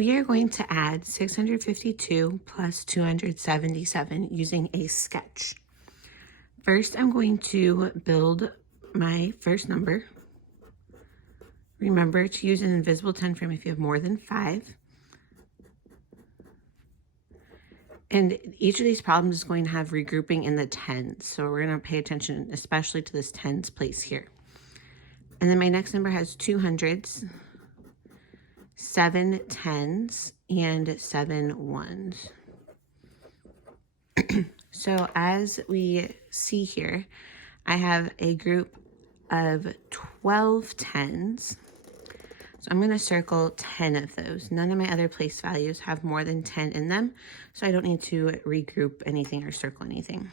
We are going to add 652 plus 277 using a sketch. First, I'm going to build my first number. Remember to use an invisible 10 frame if you have more than 5. And each of these problems is going to have regrouping in the tens. So we're going to pay attention especially to this tens place here. And then my next number has 2 hundreds, 7 tens, and 7 ones. So as we see here, I have a group of 12 tens. So I'm going to circle 10 of those. None of my other place values have more than 10 in them, so I don't need to regroup anything or circle anything.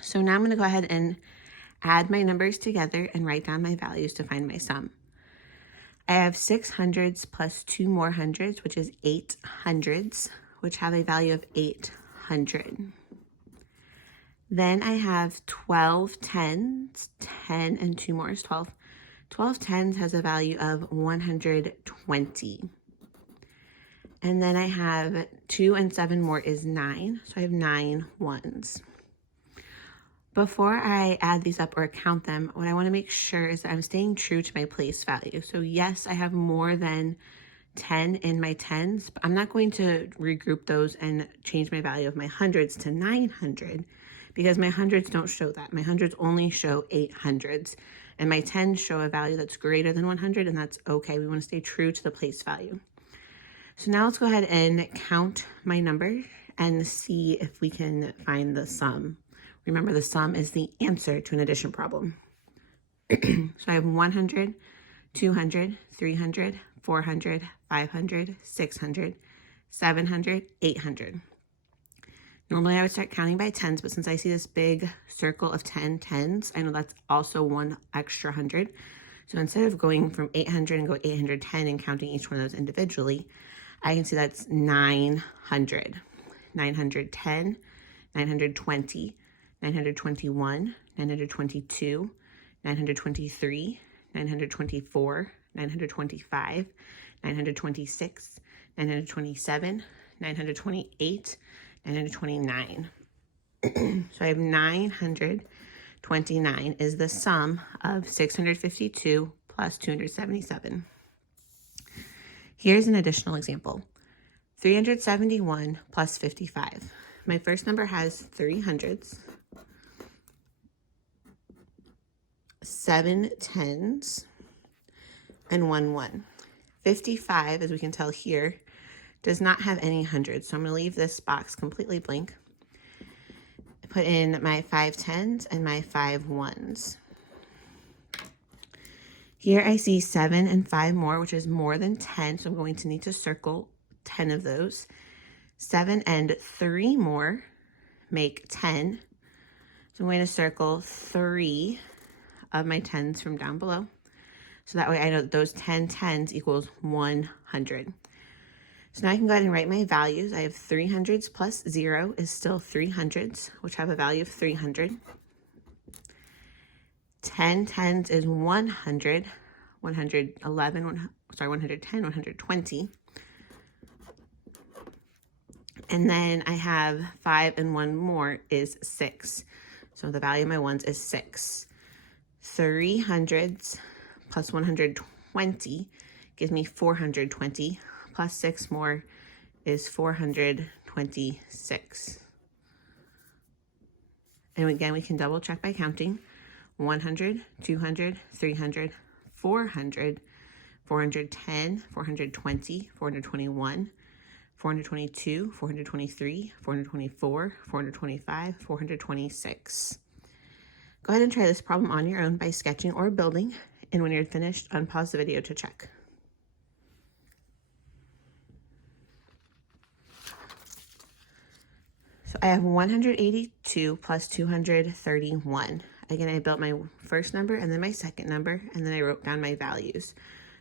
So now I'm going to go ahead and add my numbers together and write down my values to find my sum. I have 6 hundreds plus 2 more hundreds, which is 8 hundreds, which have a value of 800. Then I have 12 tens, 10 and 2 more is 12. 12 tens has a value of 120. And then I have 2 and 7 more is 9, so I have 9 ones. Before I add these up or count them, what I want to make sure is that I'm staying true to my place value. So yes, I have more than 10 in my tens, but I'm not going to regroup those and change my value of my hundreds to 900 because my hundreds don't show that. My hundreds only show 800s. And my tens show a value that's greater than 100, and that's okay. We want to stay true to the place value. So now let's go ahead and count my number and see if we can find the sum. Remember, the sum is the answer to an addition problem. So I have 100, 200, 300, 400, 500, 600, 700, 800. Normally I would start counting by tens, but since I see this big circle of 10 tens, I know that's also one extra 100. So instead of going from 800 and go 810 and counting each one of those individually, I can see that's 900. 910, 920, 921, 922, 923, 924, 925, 926, 927, 928, 929. So I have 929 is the sum of 652 plus 277. Here's an additional example. 371 plus 55. My first number has 3 hundreds, 7 tens, and 1 1. 55, as we can tell here, does not have any hundreds, so I'm going to leave this box completely blank. Put in my 5 tens and my 5 ones. Here I see 7 and 5 more, which is more than 10, so I'm going to need to circle 10 of those. 7 and 3 more make 10, so I'm going to circle 3 of my tens from down below. So that way I know that those 10 tens equals 100. So now I can go ahead and write my values. I have 300s plus 0 is still 300s, which have a value of 300. 10 tens is 100, 111, 110, 120. And then I have 5 and 1 more is 6. So the value of my ones is 6. 300s plus 120 gives me 420. Plus 6 more is 426. And again, we can double check by counting. 100, 200, 300, 400, 410, 420, 421, 422, 423, 424, 425, 426. Go ahead and try this problem on your own by sketching or building. And when you're finished, unpause the video to check. So I have 182 plus 231. Again, I built my first number and then my second number, and then I wrote down my values.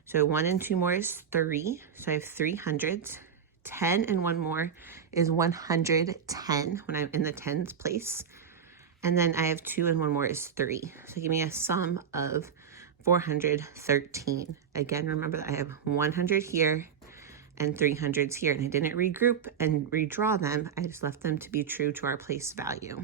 So 1 and 2 more is 3, so I have 300s. 10 and 1 more is 110 when I'm in the tens place. And then I have 2 and 1 more is 3. So give me a sum of 413. Again, remember that I have 100 here and 300s here. And I didn't regroup and redraw them. I just left them to be true to our place value.